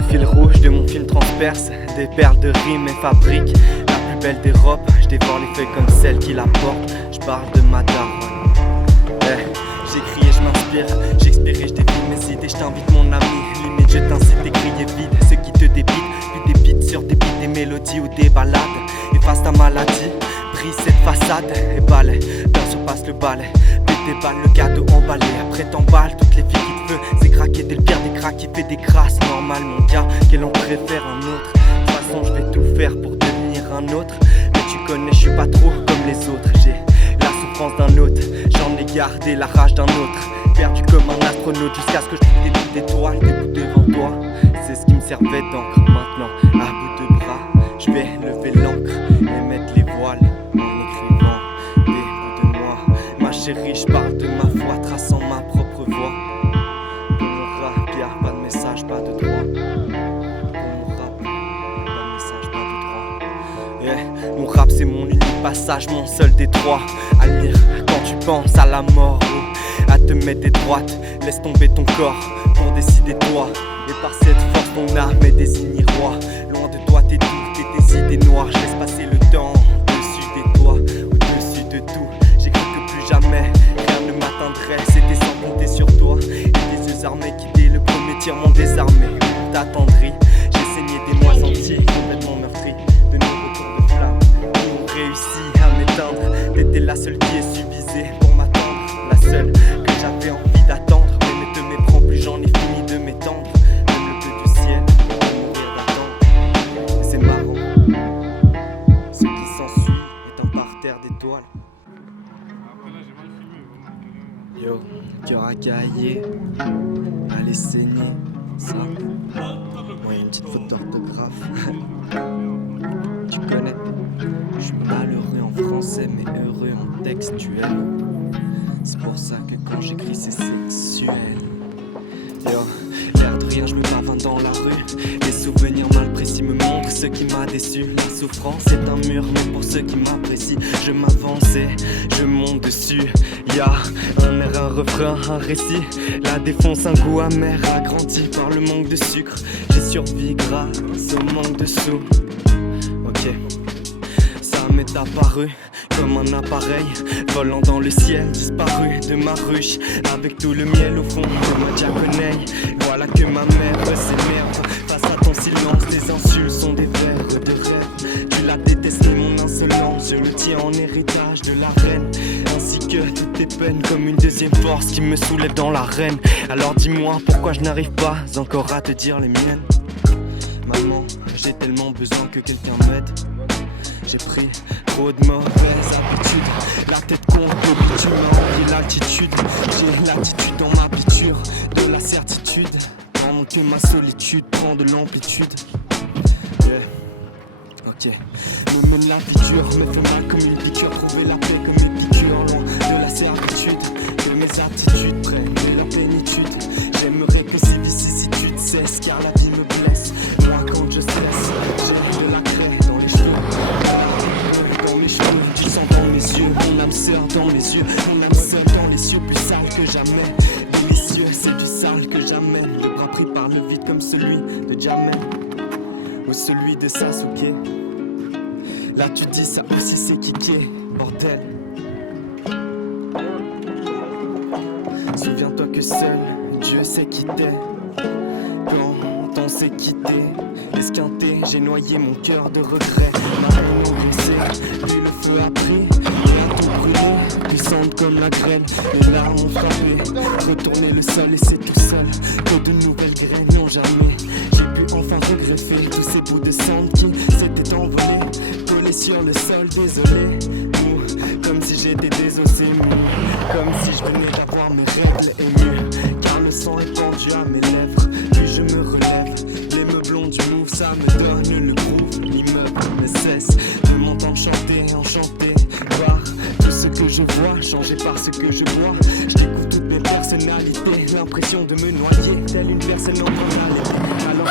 Le fil rouge de mon film transperce des perles de rimes et fabrique la plus belle des robes. Je dévore les feuilles comme celle qui la porte. Je parle de ma daronne. J'écris et je m'inspire, j'expire et je défile mes idées. Je t'invite mon ami, limite je t'incite d'écrire vide ceux qui te débitent, puis des beats sur des beats, des mélodies ou des balades. Efface ta maladie, brise cette façade et balai, bien sûr passe le balai. Pète des balles, le cadeau emballé, après t'emballes toutes les filles qui te veulent. C'est craquer dès le pire des cracks qui fait des grâces. Normal mon gars, qu'elle en préfère un autre. De toute façon je vais tout faire pour devenir un autre. Mais tu connais, je suis pas trop comme les autres. J'ai la souffrance d'un autre, j'en ai gardé la rage d'un autre. Perdu comme un astronaute jusqu'à ce que je trouve des bouts d'étoiles, des bouts devant toi. C'est ce qui me servait d'encre. Maintenant, à bout de bras, je vais lever l'encre et mettre les voiles en écrivant des bouts de moi. Ma chérie, je parle de ma foi, traçant ma propre voix. Pour mon rap, y'a pas de message, pas de droit. Pour mon rap, pas de message, pas de droit. Yeah. Mon rap c'est mon unique passage, mon seul détroit. Admire quand tu penses à la mort, à te mettre des droites. Laisse tomber ton corps pour décider toi. Et par cette force ton âme est désignée roi. Loin de toi tes doutes et tes idées noires. Je laisse passer le temps au-dessus des toits, au-dessus de tout. J'ai cru que plus jamais rien ne m'atteindrait. C'était sans compter sur toi et tes yeux armés qui dès le premier tir m'ont désarmé. T'attendris, j'ai saigné des mois entiers, complètement meurtri de nos retours de flammes qui ont réussi à m'éteindre. T'étais la seule qui ait suffisé pour m'attendre, la seule que j'avais envie d'attendre. Mais ne te méprends plus, j'en ai fini de m'étendre. Même le bleu du ciel va mourir d'attendre. Et c'est marrant, ce qui s'ensuit est un parterre d'étoiles. Yo, cœur à cahier, allez saigner, ça. Ouais, une petite faute d'orthographe. Tu connais, je suis malheureux en français mais heureux en textuel. C'est pour ça que quand j'écris c'est sexuel. Yo, l'air de rien je me pavane dans la rue. Les souvenirs mal précis me montrent ce qui m'a déçu. La souffrance est un mur mais pour ceux qui m'apprécient je m'avance et je monte dessus. Y'a un air, un refrain, un récit. La défonce, un goût amer agrandi par le manque de sucre. J'ai survécu grâce au manque de sous. Ok, ça m'est apparu comme un appareil volant dans le ciel, disparu de ma ruche avec tout le miel au fond de ma diaconeille. Voilà que ma mère s'énerve face à ton silence. Tes insultes sont des vers de rêve. Tu la détestes mais mon insolence je me tiens en héritage de la reine, ainsi que toutes tes peines comme une deuxième force qui me soulève dans l'arène. Alors dis-moi pourquoi je n'arrive pas encore à te dire les miennes. Maman, j'ai tellement besoin que quelqu'un m'aide. J'ai pris trop de mauvaises habitudes. La tête contre le bitume m'a envié l'altitude. J'ai l'attitude dans ma piqûre de la certitude. Pendant que ma solitude prend de l'amplitude. Yeah. Ok. Me mène la piqûre, me fait mal comme une piqûre. Trouver la paix comme une piqûre, loin de la servitude. Que mes attitudes prennent de leur plénitude. J'aimerais que ces vicissitudes cessent car la vie me blesse. Moi quand je stresse, j'ai de la craie dans les cheveux. Dans mes cheveux, du sang dans mes yeux. Mon âme sœur dans mes yeux. Mon âme sœur dans les cieux, plus sale que jamais. Délicieux, c'est du sale que j'amène. Le bras pris par le vide comme celui de Jamel ou celui de Sasuke. Là tu dis ça aussi c'est kiké, bordel. Souviens-toi que seul Dieu sait qui t'es. Quand on s'est quitté, esquinté, j'ai noyé mon cœur de regret. Ma haine engoncée, puis le feu a pris. On a tout brûlé, puissante comme la grêle. Les larmes ont frappé, retourner le sol et c'est tout seul que de nouvelles graines n'ont jamais. J'ai pu enfin regreffer tous ces bouts de cendres qui s'étaient envolés, collés sur le sol, désolé. Mou, comme si j'étais désossé, mou, comme si je venais d'avoir mes règles émues. Car le sang est pendu à mes lèvres, puis je me relève. Les meublons du move, ça me donne le groove. L'immeuble ne cesse de m'entendre chanter, enchanté par tout ce que je vois, changé par ce que je vois. Je découvre toutes mes personnalités, l'impression de me noyer, telle une personne en banalité. Alors